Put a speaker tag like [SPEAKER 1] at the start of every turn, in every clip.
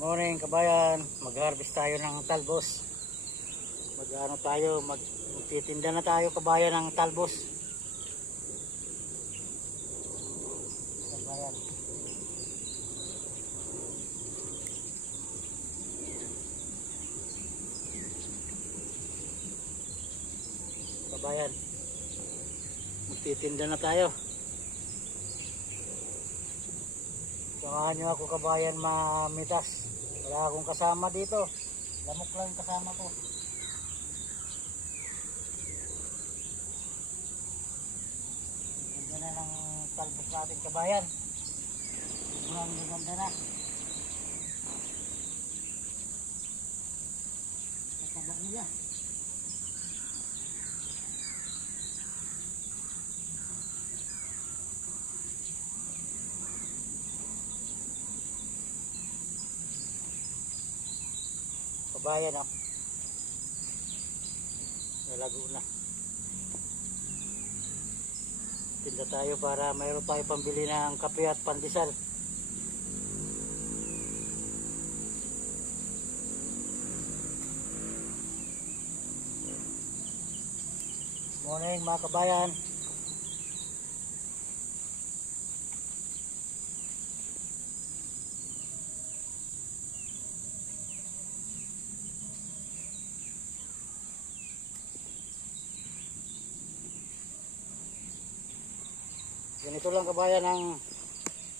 [SPEAKER 1] Morning kabayan, mag-harvest tayo ng talbos. Mag-ano tayo, mag magtitinda na tayo kabayan ng talbos. Kabayan. Kabayan. Magtitinda na tayo. Samahan niyo ako kabayan mamitas. Wala akong kasama dito. Lamok lang kasama ko. Ganda na ng talbos natin kabayan. Sobrang ganda na. Kasabak nila. Kabayan oh. Nalago na. Tinda tayo para mayroon tayo pambili ng kape at pandesal. Morning mga kabayan. Ganito lang kabayan ang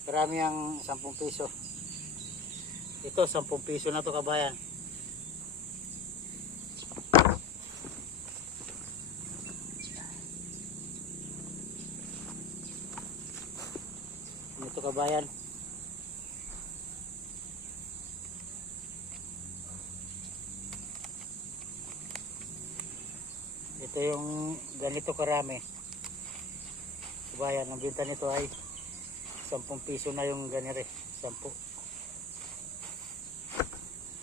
[SPEAKER 1] karami ang 10 piso. Ito 10 piso na to kabayan. Ito kabayan. Ito yung ganito karami. Kabayan, ang binta nito ay 10 piso na yung ganire. 10.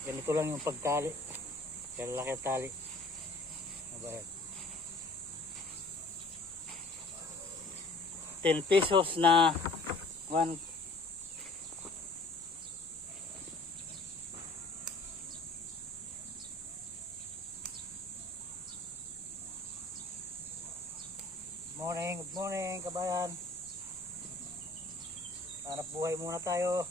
[SPEAKER 1] Ganito lang yung pagtali. Kaya laki tali. Kabayan. 10 pesos na 1 Morning, good morning kabayan. Hanap buhay muna tayo.